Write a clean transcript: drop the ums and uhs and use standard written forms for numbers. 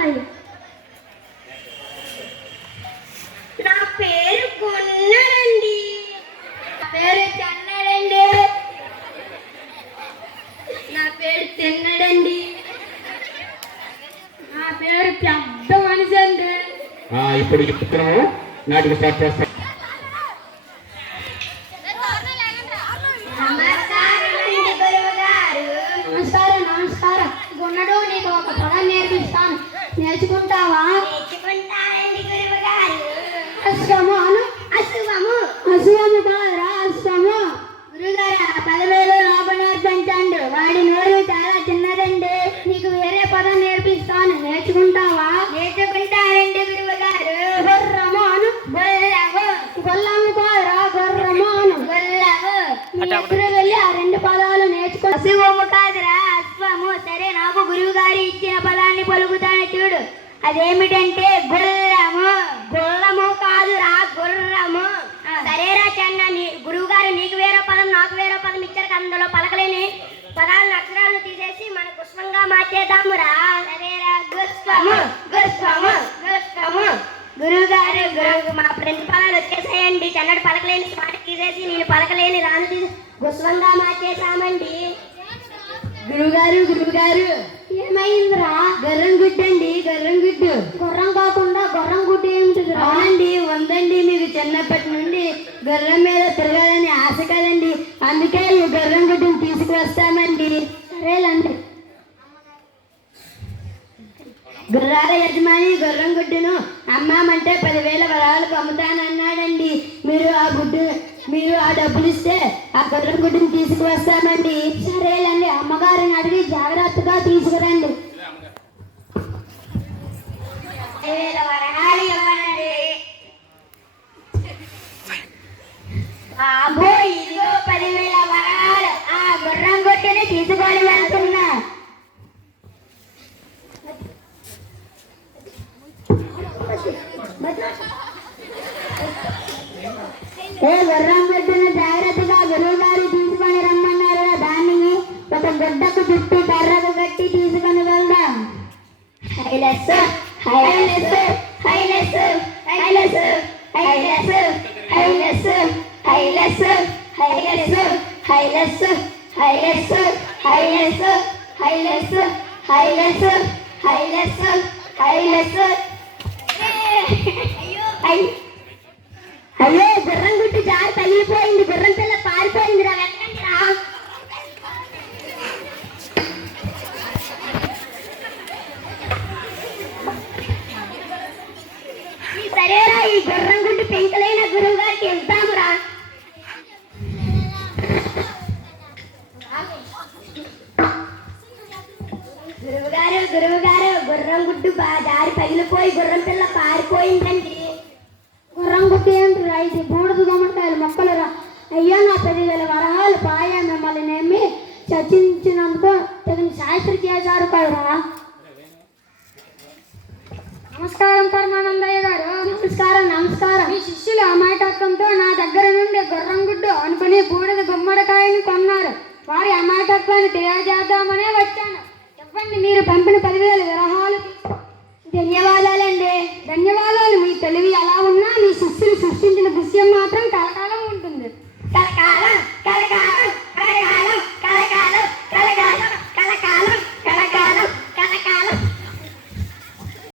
అన్నయ్య. నా పేరు కొన్నాడండి. నా పేరు చెన్నాడండి. నా పేరు తిన్నడండి. నా పేరు పెద్ద మనిషి అండి. ఇప్పుడు ఈ చిత్రము నాటికి స్టార్ట్ చేస్తాం. నమస్కారం నమస్కారం. గున్నడు నీకు ఒక పదం నేర్పిస్తాను, నేర్చుకుంటావా? నేర్చుకుంటానండి గురువుగారు. అశ్వము అను. అశ్వము. అశ్వము కాదురా, అశ్వము. గురుగారు ఆ పదవేలు లోపల నేర్పించండి. వాడి నోరు చాలా చిన్నదండి. నీకు వేరే పదం నేర్పిస్తాను, నేర్చుకుంటావా? నేర్చుకుంటానండి గురువుగారు. గొర్రము అను. గొల్లము. గొల్లము కాదురా, గొర్రము అను. గొల్లము. ఎదురు వెళ్ళి ఆ రెండు పదాలు నేర్చుకో. అశ్వము కాదురా, అశ్వము. సరే, నాకు గురువు గారు ఇచ్చిన పదాన్ని పలుకుతాను చూడు. అదేమిటంటే గుర్రము. గుర్రము కాదురా, గుర్రము. సరేరా చెన్న, గురువు గారు నీకు వేరే పదం నాకు వేరే పదం ఇచ్చారు. అందులో పలకలేని పదాలను అక్షరాలను తీసేసి మన పుష్పంగా మార్చేద్దామురా. సరేరా. గుష్పము. గుష్పము. గుష్పము. గురువు గారు మా రెండు పదాలు వచ్చేసాయండి. చెన్నడు పలకలేని స్పాట్ తీసేసి నేను పలకలేని రాను తీసి గుష్పంగా మార్చేసామండి. గురువుగారు గురువుగారు ఏమైందిరా? గర్రం గుడ్డు అండి, గర్రం గుడ్డు. గుర్రం కాకుండా గొర్రం గుడ్డు ఏమిటి? అవునండి, ఉందండి. మీకు చిన్నప్పటి నుండి గర్రం మీద తిరగాలని ఆశ కదండి, అందుకే ఈ గర్రం గుడ్డుని తీసుకువస్తామండి. సరేలండి. గుర్రాల యజమాని గుర్రం గుడ్డును అమ్మామంటే 10,000 వరాలకు అమ్ముతానన్నాడండి. మీరు ఆ డబ్బులు ఇస్తే ఆ గుర్రం గుడ్డుని తీసుకువస్తామండి. సరేలండి. అమ్మగారిని అడిగి జాగ్రత్తగా తీసుకురండి. 10,000 వరాలు ఇవ్వండి. అబ్బో, ఇదిగో 10,000 వరాలు. ఆ గుర్రం గుడ్డుని తీసుకొని వెళ్తున్నా. గుర్రం గుడ్డును జాగ్రత్తగా గురువు గారు తీసుకొని రమ్మన్నారు. దాన్ని ఒక గుడ్డకు చుట్టి కర్రకు కట్టి తీసుకొని వెళ్దాం. హైలెస్ హైలెస్ హైలెస్ హైలెస్ హైలెస్ హైలెస్ హైలెస్ హైలెస్ హైలెస్ హైలెస్ హైలెస్ హైలెస్ హైలెస్ హైలెస్ హైలెస్. అయ్యో, గుర్రం గుడ్డు జారి తగిలిపోయింది. గుర్రం పిల్ల పారిపోయింది. రా, వెతకండి రా. సరేరా, ఈ గుర్రం గుడ్డు పెంకలైన గురువు గారికి వెళ్తామురా. గురువు గారు గుర్రం గుడ్డు జారి పగిలిపోయి గుర్రం పిల్ల పారిపోయిందండి. గుర్రం గుడ్డు ఏంటి రా? ఇది బూడిద గుమ్మడికాయలు మొక్కలు రా. అయ్యో, నా 10,000 వరహాలు పాయ. మిమ్మల్ని నమ్మి చర్చించినందుకు తగిన శాస్త్రి చేశారు కదరా. నమస్కారం పరమానందయ్య గారు. నమస్కారం నమస్కారం. మీ శిష్యులు అమాయకత్వంతో నా దగ్గర నుండి గుర్రం గుడ్డు అనుకుని బూడిద గుమ్మడికాయని కొన్నారు. వారి అమాయకత్వాన్ని తెలియజేద్దామనే వచ్చాను. చెప్పండి, మీరు పంపిన 10,000 విరహాలు